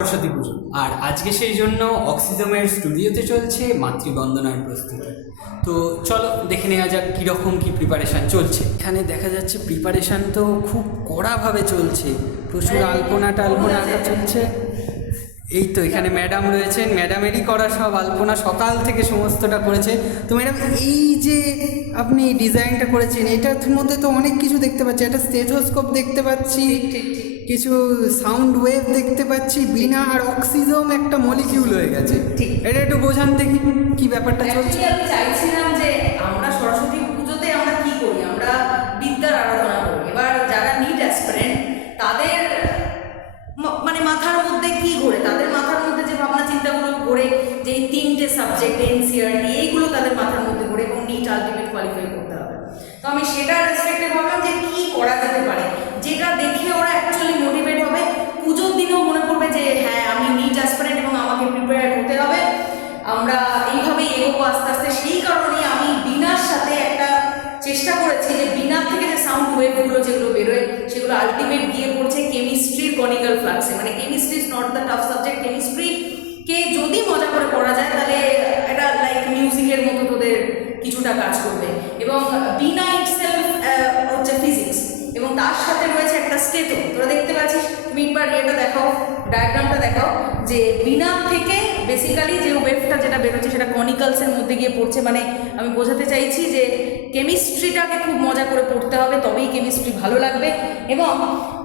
সরস্বতী পুজো। আর আজকে সেই জন্য অক্সিজমের স্টুডিওতে চলছে মাতৃবন্দনার প্রস্তুতি। তো চলো দেখে নেওয়া যাক কীরকম কী প্রিপারেশান চলছে। এখানে দেখা যাচ্ছে প্রিপারেশান তো খুব কড়াভাবে চলছে, প্রচুর আলপনা টালপনা আঁকা চলছে। এই তো এখানে ম্যাডাম রয়েছেন, ম্যাডামেরই করা সব আলপনা সকাল থেকে সমস্তটা করেছে। তো ম্যাডাম এই যে আপনি ডিজাইনটা করেছেন এটার মধ্যে তো অনেক কিছু দেখতে পাচ্ছি, একটা স্টেথোস্কোপ দেখতে পাচ্ছি, কিছু সাউন্ড ওয়েভ দেখতে পাচ্ছি, বিনা আর অক্সিজম একটা মলিকিউল হয়ে গেছে। ঠিক। এটা একটু বোঝান দেখি কি ব্যাপারটা চলছে। আমি চাইছিলাম যে আমরা সরস্বতী পুজোতে আমরা কি করি, আমরা বিদ্যার আরাধনা করি। এবার যারা নিট অ্যাসপিরেন্ট তাদের মানে মাথার মধ্যে কি ঘোরে, তাদের মাথার মধ্যে যে ভাবনা চিন্তাগুলো ঘোরে যে এই 3টে সাবজেক্ট এনসিআরটি এইগুলো তাদের মাথার মধ্যে ঘোরে এবং নিট আলটিমেট কোয়ালিফাই করতে হবে। তো আমি সেটা রেসপেক্টে ভাবলাম যে কি করা যেতে পারে যেটা দেখে ওরা অ্যাকচুয়ালি মোটিভেট হবে, পুজোর দিনেও মনে করবে যে হ্যাঁ আমি নিট অ্যাসপিরেন্ট এবং আমাকে প্রিপেয়ার হতে হবে, আমরা এইভাবেই এগোবো আস্তে আস্তে। সেই কারণেই আমি বিনার সাথে একটা চেষ্টা করেছি যে বিনার থেকে যে সাউন্ড ওয়েভগুলো যেগুলো বেরোয় সেগুলো আলটিমেট গিয়ে পড়ছে কেমিস্ট্রির কনিক্যাল ফ্লাক্সে। মানে chemistry is not the tough subject, কেমিস্ট্রিকে যদি মজা করে পড়া যায় তাহলে এটা লাইক মিউজিকের মতো তোদের কিছুটা কাজ করবে। এবং বিনা ইটসেলফ হচ্ছে ফিজিক্স এবং তার সাথে রয়েছে একটা স্টেথো। তোরা দেখতে পাচ্ছিস, তুমি একবার এটা দেখাও, ডায়াগ্রামটা দেখাও যে বিনা থেকে বেসিক্যালি যে ওয়েভটা যেটা বেরোচ্ছে সেটা কনিক্যালসের মধ্যে গিয়ে পড়ছে। মানে আমি বোঝাতে চাইছি যে কেমিস্ট্রিটাকে খুব মজা করে পড়তে হবে, তবেই কেমিস্ট্রি ভালো লাগবে। এবং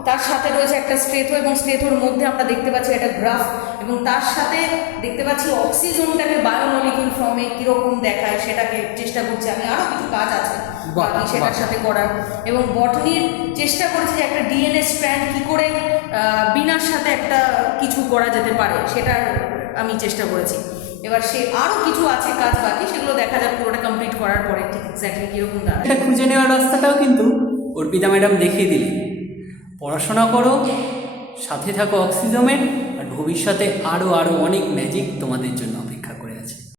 তার সাথে রয়েছে একটা স্টেথো এবং স্টেথোর মধ্যে আমরা দেখতে পাচ্ছি একটা গ্রাফ এবং তার সাথে দেখতে পাচ্ছি অক্সিজনটাকে বায়োমলিকিউল ফর্মে কীরকম দেখায় সেটাকে চেষ্টা করছি আমি। আরও কিছু কাজ আছে বাকি সেটার সাথে করার। এবং বটনির চেষ্টা করেছি যে একটা ডিএনএ স্ট্র্যান্ড কী করে বিনার সাথে একটা কিছু করা যেতে পারে সেটার আমি চেষ্টা করেছি। এবার সে আরও কিছু আছে কাজ বাকি, সেগুলো দেখা যাক পুরোটা কমপ্লিট করার পরে ঠিক এক্স্যাক্টলি কীরকম দাঁড়ায়। এটা খুঁজে নেওয়ার রাস্তাটাও কিন্তু অর্পিতা ম্যাডাম দেখিয়ে দিলেন। পড়াশোনা করো, সাথে থাকো অক্সিজমের, আর ভবিষ্যতে আরও অনেক ম্যাজিক তোমাদের জন্য।